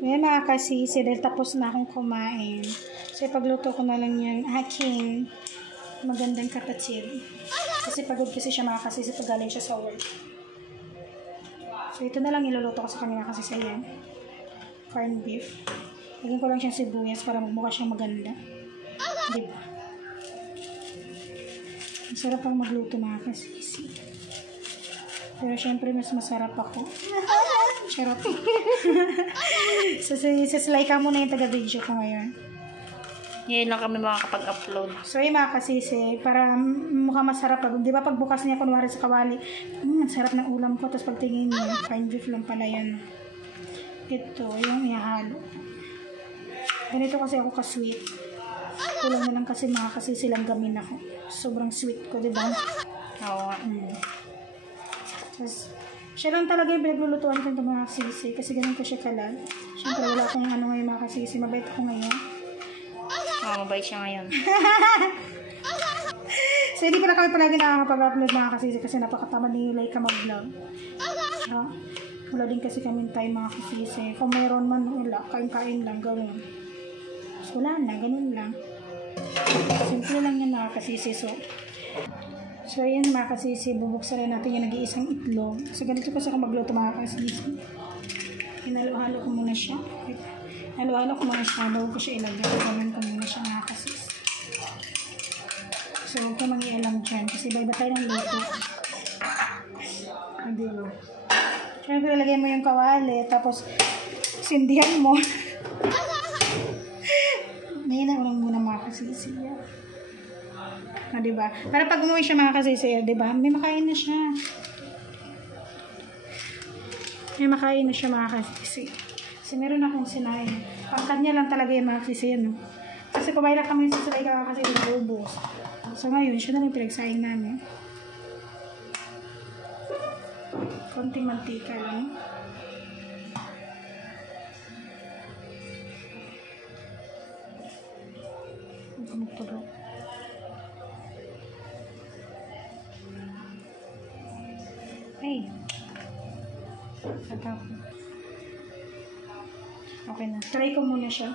So, yan mga kasisi, dahil tapos na akong kumain. So, ipagluto ko na lang yung aking magandang kapatid. Kasi pagod kasi siya mga kasisi pag galing siya sa work. So, ito na lang iluluto ko sa kanila kasi sa yan. Corned beef. Lagyan ko lang siyang sibuyas para magmukha siyang maganda. Diba? Masarap ang magluto mga kasisi. Pero syempre mas masarap ako. Charot. So, saslay ka muna yung taga-video ko ngayon. Ngayon lang kami makakapag-upload. So, yung mga kasisi, para mukhang masarap. Di ba pagbukas niya, kunwari sa kawali, sarap ng ulam ko. Tapos pagtingin niya, fine beef lang pala yan. Ito, yung ihalo. Ganito kasi ako ka-sweet. Kulang na lang kasi mga kasisi lang gamin ako. Sobrang sweet ko, di ba? Oo. Tapos, siya lang talaga yung pinaglulutuan ko ng mga kasisi. Kasi ganun ko siya kalal. Siyempre, wala akong ano ngayon mga kasisi. Mabait ako ngayon. Oo, mabait siya ngayon. So, hindi pala kami palagi nakakapag-upload mga kasisi kasi napakatamad ni Laika mag-vlog. Wala din kasi kami time mga kasisi. Kung mayroon man, wala. Kain-kain lang, gano'n. So, wala na, ganun lang. Simple lang yan mga kasisi. So, ayan mga kasisi, bubuksan rin natin yung nag-iisang itlog. So, ganito kasi ako magluto mga kasisi. Hinalo-halo ko muna siya. Halo-halo ko muna siya bago ko siya ilagay. Ganun ko muna siya mga kasisi. So, huwag ka mag-ialam dyan kasi iba-iba tayo ng luto. Adiyo. Siyempre, ilagay mo yung kawali, tapos sindihan mo. May naurang muna mga kasisi. Diba? Para pag umuwi siya mga kasisi, diba? May makain na siya. May makain na siya mga kasisi. Kasi meron akong sinain. Pangkanya lang talaga yung mga kasisi yan. No? Kasi kumain lang kami sa salay ka kasi ubos. So ngayon, siya na lang pinagsaing namin. Konting mantika lang. Magtulog. Ay. Okay na. Try ko muna siya.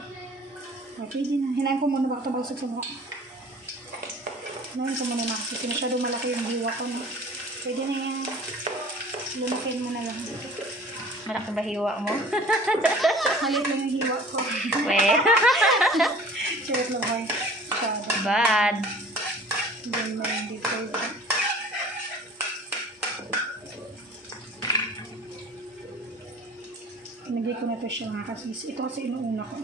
Okay, di na. Hinahin ko muna baka tabawsag sa mukha. Hinahin ko muna na kasi masyadong malaki yung hiwa ko. Pwede na yan. Lumakin mo na lang. Malaki ba hiwa mo? Halit lang yung hiwa ko. Weh. Charot lang ko. Bad. Hindi na hindi pwede. Pinagay ko na ito siya mga kasisi. Ito kasi inuuna ko.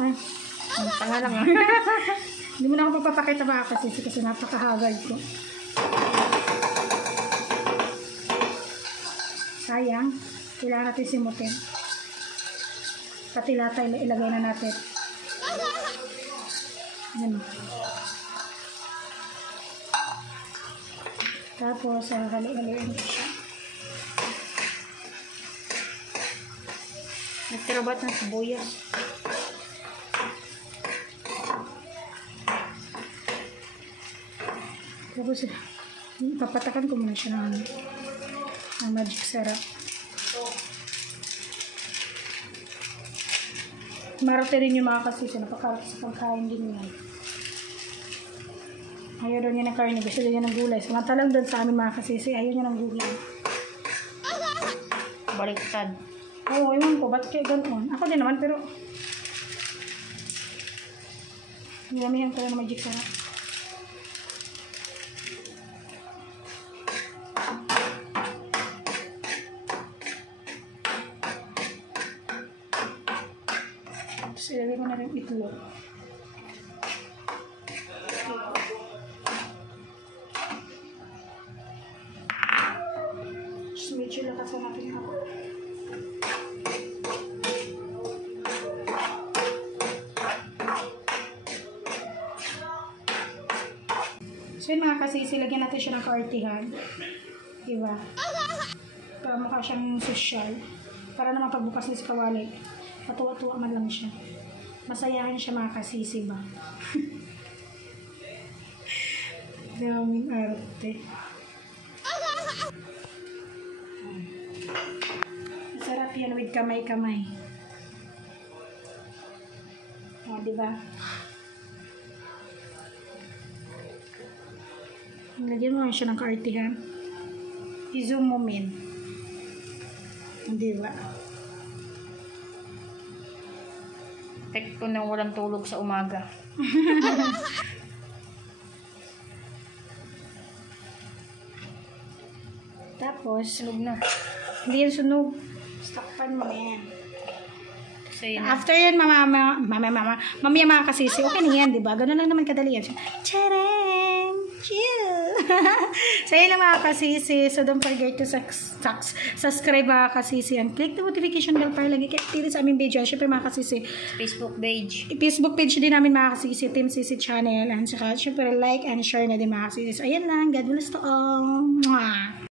Ay, Ang tanga lang ah. hindi mo na ako pagpapakita mga kasisi kasi napakahagad ko. Sayang. Kailangan natin simutin. Pati lata ilagay na natin. Yan. Tapos, halo-haloin ko siya. Nagtirabat ng sibuyas. Tapos, papatakan ko muna siya ng magic syrup. Marate rin yung mga kasisi. Napakarap sa pagkain din yan. Ayaw daw niya ng karne. Gusto daw niya ng gulay. Samantalang doon sa amin mga kasisi, ayaw niya ng gulay. Baliktad. Oo, ewan ko. Ba't kayo ganoon? Ako din naman, pero nilamihan ko lang ng magic syrup. Tapos ilagay ko na rin itlog. Medyo lakasan natin ako. So yun mga kasisi, lagyan natin siya ng kaartihan. Diba? Para mukha siyang social. Para naman pagbukas niya sa kawali, matuwa-tuwa man lang siya. Masayahan siya mga kasisi ba? Daming arte. Yan with kamay-kamay. O, diba? Lagyan mo lang siya ng kaartihan. I-zoom mo in. Diba? Tek ko nang walang tulog sa umaga. Tapos, Sunog na. hindi yan sunog. Stockpan mo yan. Kasi yun. After yan, mamaya mga kasisi, okay na yan, diba? Ganun lang naman kadali yan. Tcharam! Chill! So, yun lang mga kasisi. So, don't forget to subscribe mga kasisi and click the notification bell para lagi kayo updated sa aming video. Siyempre mga kasisi, Facebook page. Facebook page din namin mga kasisi, Team Sisi Channel. And saka, siyempre, like and share na din mga kasisi. So, ayan lang. God bless to all. Mwah!